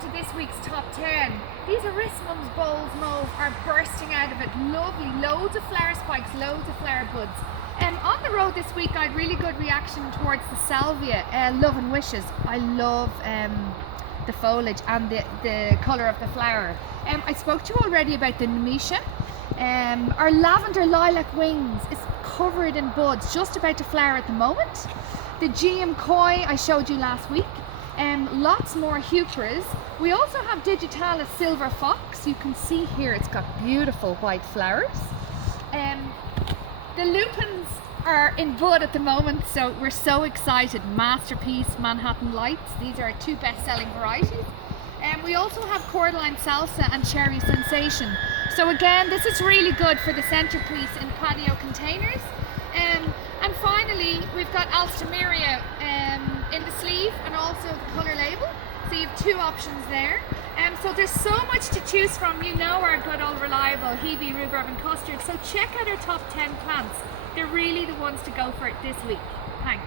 to this week's top 10. These Erismum's Bowls mauve are bursting out of it. Lovely, loads of flower spikes, loads of flower buds. On the road this week I had really good reaction towards the Salvia, Love and Wishes. I love the foliage and the colour of the flower. I spoke to you already about the Nemesia. Our Lavender Lilac Wings is covered in buds, just about to flower at the moment. The GM Koi I showed you last week. Lots more heucheras. We also have Digitalis Silver Fox. You can see here it's got beautiful white flowers. The lupins are in bud at the moment, so we're so excited. Masterpiece, Manhattan Lights, these are our two best-selling varieties. We also have Cordyline Salsa and Cherry Sensation. So again, this is really good for the centerpiece in patio containers. And finally, we've got Alstroemeria in the sleeve and also the colour label. So you have two options there. So there's so much to choose from. You know our good old reliable Hebe, Rhubarb and Custard. So check out our top 10 plants. They're really the ones to go for it this week. Thanks.